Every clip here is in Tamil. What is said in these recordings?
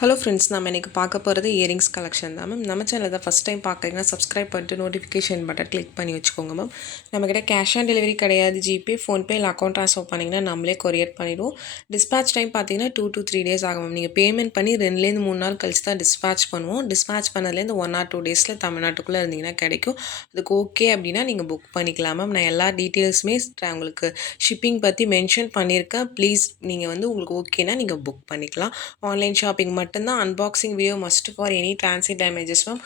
ஹலோ ஃப்ரெண்ட்ஸ், நம்ம இன்றைக்கி பார்க்க போகிறது இயரிங்ஸ் கலெக்ஷன் தான் மேம். நம்ம சேனலில் தான் ஃபஸ்ட் டைம் பார்க்குறீங்கன்னா சப்ஸ்கிரைப் பண்ணிட்டு நோட்டிஃபிகேஷன் பட்டன் கிளிக் பண்ணி வச்சுக்கோங்க மேம். நம்மக்கிட்ட கேஷ் ஆன் டெலிவரி கிடையாது. ஜிபே, ஃபோன்பே இல்லை அக்கௌண்ட் ட்ரான்ஸ்ஃபர் பண்ணிங்கன்னா நம்மளே கொரியர் பண்ணிவிடுவோம். டிஸ்பேச் டைம் பார்த்தீங்கன்னா 2 to 3 days ஆகும் மேம். நீங்கள் பேமெண்ட் பண்ணி 2லேருந்து 3 நாள் கழிச்சு தான் டிஸ்பேச் பண்ணுவோம். டிஸ்பேச் பண்ணதுலேருந்து 1 or 2 days தமிழ்நாட்டுக்குள்ளே இருந்தீங்கன்னா கிடைக்கும். அதுக்கு ஓகே அப்படின்னா நீங்கள் புக் பண்ணிக்கலாம் மேம். நான் எல்லா டீட்டெயில்ஸுமே உங்களுக்கு ஷிப்பிங் பற்றி மென்ஷன் பண்ணியிருக்கேன். ப்ளீஸ் நீங்கள் உங்களுக்கு ஓகேனா நீங்கள் புக் பண்ணிக்கலாம். ஆன்லைன் ஷாப்பிங் மட்டும்தான். Unboxing video must for any transit damages ma'am.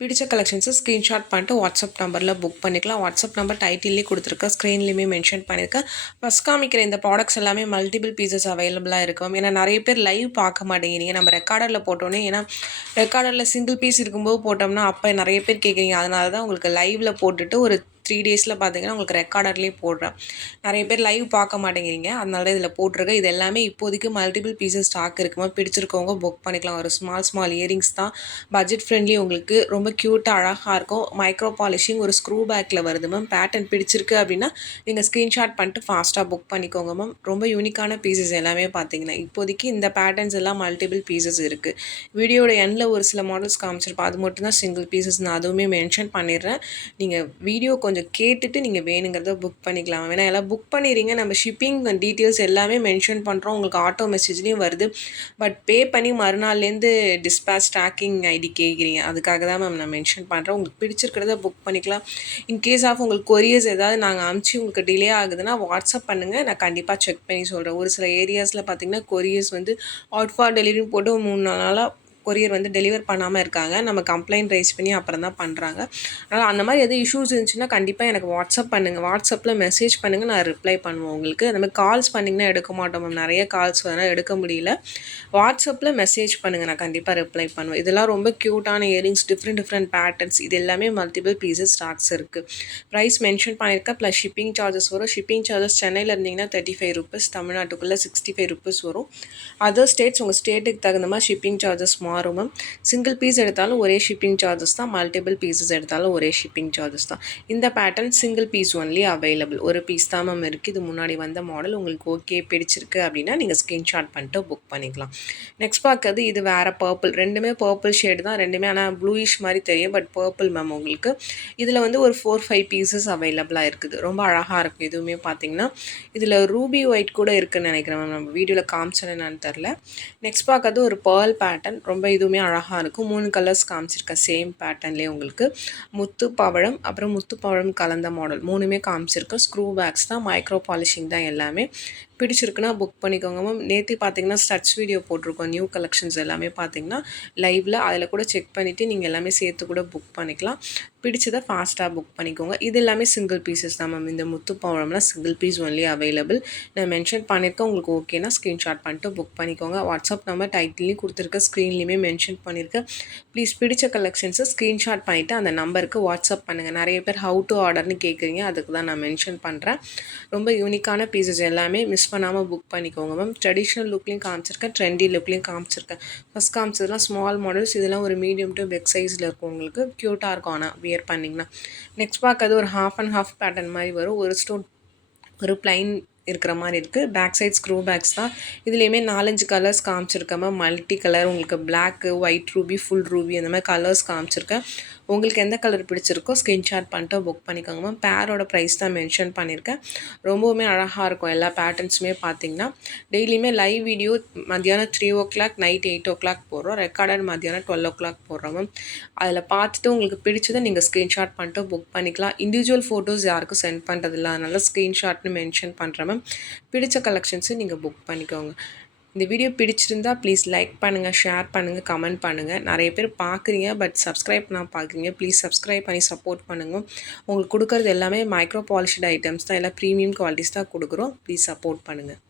பிடிச்ச கலெக்ஷன்ஸை ஸ்க்ரீன்ஷாட் பண்ணிட்டு வாட்ஸ்அப் நம்பரில் புக் பண்ணிக்கலாம். வாட்ஸ்அப் நம்பர் டைட்டிலே கொடுத்துருக்கேன், ஸ்க்ரீன்லேயுமே மென்ஷன் பண்ணியிருக்கேன். ஃபஸ்ட் காமிக்கிற இந்த ப்ராடக்ட்ஸ் எல்லாமே மல்டிபிள் பீசஸ் அவைலபிளாக இருக்கும். ஏன்னா நிறைய பேர் லைவ் பார்க்க மாட்டேங்கிறீங்க. நம்ம ரெக்கார்டரில் போட்டோன்னே, ஏன்னா ரெக்கார்டரில் சிங்கிள் பீஸ் இருக்கும்போது போட்டோம்னா அப்போ நிறைய பேர் கேட்குறீங்க. அதனால தான் உங்களுக்கு லைவில் போட்டுட்டு ஒரு 3 days பார்த்தீங்கன்னா உங்களுக்கு ரெக்கார்டர்லேயே போடுறேன். நிறைய பேர் லைவ் பார்க்க மாட்டேங்கிறீங்க, அதனால தான் இதில் போட்டிருக்கேன். இது எல்லாமே இப்போதைக்கு மல்டிபிள் பீசஸ் ஸ்டாக் இருக்குமா, பிடிச்சிருக்கவங்க புக் பண்ணிக்கலாம். ஒரு ஸ்மால் இயரிங்ஸ் தான், பட்ஜெட் ஃப்ரெண்ட்லி, உங்களுக்கு ரொம்ப க்யூட்டாக அழகாக இருக்கும். மைக்ரோ பாலிஷிங் ஒரு ஸ்க்ரூ பேக்கில் வருது மேம். பேட்டர்ன் பிடிச்சிருக்கு அப்படின்னா நீங்கள் ஸ்க்ரீன்ஷாட் பண்ணிட்டு ஃபாஸ்ட்டாக புக் பண்ணிக்கோங்க மேம். ரொம்ப யூனிக்கான பீசஸ் எல்லாமே பார்த்தீங்கன்னா இப்போதைக்கு இந்த பேட்டர்ன்ஸ் எல்லாம் மல்டிபிள் பீசஸ் இருக்குது. வீடியோட எண்டில் ஒரு சில மாடல்ஸ் காமிச்சிருப்பேன், அது மட்டும் தான் சிங்கிள் பீசஸ். நான் அதுவுமே மென்ஷன் பண்ணிடுறேன். நீங்கள் வீடியோ கொஞ்சம் கேட்டுட்டு நீங்கள் வேணுங்கிறத புக் பண்ணிக்கலாம். ஏன்னா எல்லாம் புக் பண்ணிடுறீங்க, நம்ம ஷிப்பிங் டீட்டெயில்ஸ் எல்லாமே மென்ஷன் பண்ணுறோம், உங்களுக்கு ஆட்டோ மெசேஜ்லேயும் வருது. பட் பே பண்ணி மறுநாள்லேருந்து டிஸ்பேச் ட்ராக்கிங் ஐடி கேட்குறீங்க. அதுக்காக தான் மேம் நான் மென்ஷன் பண்ணுறேன். உங்களுக்கு பிடிச்சிருக்கிறத புக் பண்ணிக்கலாம். இன்கேஸ் ஆஃப் உங்களுக்கு கொரியர்ஸ் ஏதாவது நாங்கள் அனுப்பிச்சி உங்களுக்கு டிலே ஆகுதுன்னா வாட்ஸ்அப் பண்ணுங்கள், நான் கண்டிப்பாக செக் பண்ணி சொல்கிறேன். ஒரு சில ஏரியாஸில் பார்த்திங்கன்னா கொரியர்ஸ் அவுட் ஃபார் டெலிவரின்னு போட்டு 3-4 நாளாக கொரியர் டெலிவர் பண்ணாமல் இருக்காங்க. நம்ம கம்ப்ளைண்ட் ரைஸ் பண்ணி அப்புறம் தான் பண்ணுறாங்க. அதனால் அந்த மாதிரி எதுவும் இஷ்யூஸ் இருந்துச்சுன்னா கண்டிப்பாக எனக்கு வாட்ஸ்அப் பண்ணுங்கள். வாட்ஸ்அப்பில் மெசேஜ் பண்ணுங்கள், நான் ரிப்ளை பண்ணுவேன் உங்களுக்கு. அந்த மாதிரி கால்ஸ் பண்ணிங்கன்னா எடுக்க மாட்டோம் மேம், நிறைய கால்ஸ் வரனால எடுக்க முடியல. வாட்ஸ்அப்பில் மெசேஜ் பண்ணுங்கள், நான் கண்டிப்பாக ரிப்ளை பண்ணுவேன். இதெல்லாம் ரொம்ப க்யூட்டான இயரிங்ஸ், டிஃப்ரெண்ட் பேட்டர்ன்ஸ். இது எல்லாமே மல்டிபிள் பீசஸ் ஸ்டாக்ஸ் இருக்குது. ப்ரைஸ் மென்ஷன் பண்ணியிருக்கேன், ப்ளஸ் ஷிப்பிங் சார்ஜஸ் வரும். ஷிப்பிங் சார்ஜஸ் சென்னையில் இருந்தீங்கன்னா 35 rupees, தமிழ்நாட்டுக்குள்ளே 65 rupees வரும். அதர் ஸ்டேட்ஸ் உங்கள் ஸ்டேட்டுக்கு தகுந்த மாதிரி ஷிப்பிங் சார்ஜஸ் மாறும் மேம். சிங்கிள் பீஸ் எடுத்தாலும் ஒரே ஷிப்பிங் சார்ஜஸ் தான், மல்டிபிள் பீசஸ் எடுத்தாலும் ஒரே ஷிப்பிங் சார்ஜஸ் தான். இந்த pattern single piece only available. ஒரு பீஸ் தான் மேம் இருக்குது. இது முன்னாடி வந்த மாடல். உங்களுக்கு ஓகே பிடிச்சிருக்கு அப்படின்னா நீங்கள் ஸ்க்ரீன்ஷாட் பண்ணிட்டு புக் பண்ணிக்கலாம். நெக்ஸ்ட் பார்க்கறது இது வேறு பர்பிள். ரெண்டுமே பர்பிள் ஷேடு தான், ரெண்டுமே ஆனால் ப்ளூயிஷ் மாதிரி தெரியும், பட் பர்பிள் மேம். உங்களுக்கு இதில் ஒரு 4-5 பீசஸ் அவைலபிளாக இருக்குது. ரொம்ப அழகாக இருக்கும். இதுவுமே பார்த்தீங்கன்னா இதில் ரூபி ஒயிட் கூட இருக்குதுன்னு நினைக்கிறேன் மேம். நம்ம வீடியோவில் காமிச்சேன்னு தெரில. நெக்ஸ்ட் பார்க்கறது ஒரு பேர்ல் பேட்டர்ன். ரொம்ப இதுவுமே அழகாக இருக்கும். 3 கலர்ஸ் காமிச்சிருக்கேன் சேம் பேட்டர்ன்லேயே. உங்களுக்கு முத்து பவழம், அப்புறம் முத்து பவழம் கலந்த மாடல் 3மே காமிச்சிருக்கேன். ஸ்க்ரூ பேக்ஸ் தான், மைக்ரோ பாலிஷிங் தான் எல்லாமே. பிடிச்சிருக்குன்னா புக் பண்ணிக்கோங்க மேம். நேற்று பார்த்தீங்கன்னா ஸ்டட்ச் வீடியோ போட்டிருக்கோம், நியூ கலெக்ஷன்ஸ் எல்லாமே பார்த்தீங்கன்னா லைவில். அதில் கூட செக் பண்ணிவிட்டு நீங்கள் எல்லாமே சேர்த்து கூட புக் பண்ணிக்கலாம். பிடிச்சதை ஃபாஸ்ட்டாக புக் பண்ணிக்கோங்க. இது எல்லாமே சிங்கிள் பீசஸ் தான் மேம். இந்த முத்து பவழம்லாம் சிங்கிள் பீஸ் ஒன்லி அவைலபிள். நான் மென்ஷன் பண்ணியிருக்கேன், உங்களுக்கு ஓகேனா ஸ்க்ரீன்ஷாட் பண்ணிட்டு புக் பண்ணிக்கோங்க. வாட்ஸ்அப் நம்பர் டைட்டிலையும் கொடுத்துருக்கேன், ஸ்க்ரீன்லேயுமே மென்ஷன் பண்ணியிருக்கேன். ப்ளீஸ் பிடிச்ச கலெக்ஷன்ஸை ஸ்க்ரீன்ஷாட் பண்ணிவிட்டு அந்த நம்பருக்கு வாட்ஸ்அப் பண்ணுங்கள். நிறைய பேர் ஹவு டு ஆர்டர்னு கேட்குறீங்க, அதுக்கு தான் நான் மென்ஷன் பண்ணுறேன். ரொம்ப யூனிக்கான பீசஸ் எல்லாமே மிஸ் பண்ணாமல் புக் பண்ணிக்கோங்க மேம். ட்ரெடிஷ்னல் லுக்லேயும் காமிச்சிருக்கேன், ட்ரெண்டி லுக்லேயும் காமிச்சிருக்கேன். ஃபஸ்ட் காமிச்சதுலாம் ஸ்மால் மாடல்ஸ், இதெல்லாம் ஒரு மீடியம் டு பிக் சைஸில் இருக்கும். உங்களுக்கு க்யூட்டாக இருக்கும் ஆனால் வியர் பண்ணிங்கன்னா. நெக்ஸ்ட் பார்க்கறது ஒரு ஹாஃப் அண்ட் ஹாஃப் பேட்டர்ன் மாதிரி வரும். ஒரு ஸ்டோன் ஒரு பிளைன் இருக்கிற மாதிரி இருக்குது. பேக் சைட் ஸ்க்ரூ பேக்ஸ் தான். இதுலேயுமே 4-5 கலர்ஸ் காமிச்சிருக்கேன் மேம். மல்டி கலர், உங்களுக்கு black, white ruby, full ruby, அந்த மாதிரி கலர்ஸ் காமிச்சிருக்கேன். உங்களுக்கு எந்த கலர் பிடிச்சிருக்கோ ஸ்க்ரீன்ஷாட் பண்ணிட்டு புக் பண்ணிக்கோங்க மேம். பேரோட ப்ரைஸ் தான் மென்ஷன் பண்ணியிருக்கேன். ரொம்பவுமே அழகாக இருக்கும் எல்லா பேட்டர்ன்ஸுமே பார்த்தீங்கன்னா. டெய்லியுமே லைவ் வீடியோ மத்தியானம் 3 o'clock, நைட் 8 o'clock போடுறோம். ரெக்கார்டட் மத்தியானம் 12 o'clock போடுறோம் மேம். அதில் பார்த்துட்டு உங்களுக்கு பிடிச்சதை நீங்கள் ஸ்க்ரீன்ஷாட் பண்ணிட்டு புக் பண்ணிக்கலாம். இண்டிவிஜுவல் ஃபோட்டோஸ் யாருக்கும் சென்ட் பண்ணுறதில்ல, அதனால ஸ்க்ரீன்ஷாட்னு மென்ஷன் பண்ணுறேன் மேம். பிடிச்ச கலெக்ஷன்ஸு நீங்கள் புக் பண்ணிக்கோங்க. இந்த வீடியோ பிடிச்சிருந்தா ப்ளீஸ் லைக் பண்ணுங்கள், ஷேர் பண்ணுங்கள், கமெண்ட் பண்ணுங்கள். நிறைய பேர் பார்க்குறீங்க பட் சப்ஸ்கிரைப் பண்ணால் பார்க்குறீங்க. ப்ளீஸ் சப்ஸ்கிரைப் பண்ணி சப்போர்ட் பண்ணுங்கள். உங்களுக்கு கொடுக்குறது எல்லாமே மைக்ரோ பாலிஷ்டு ஐட்டம்ஸ் தான், எல்லாம் ப்ரீமியம் குவாலிட்டிஸ் தான் கொடுக்குறோம். ப்ளீஸ் சப்போர்ட் பண்ணுங்கள்.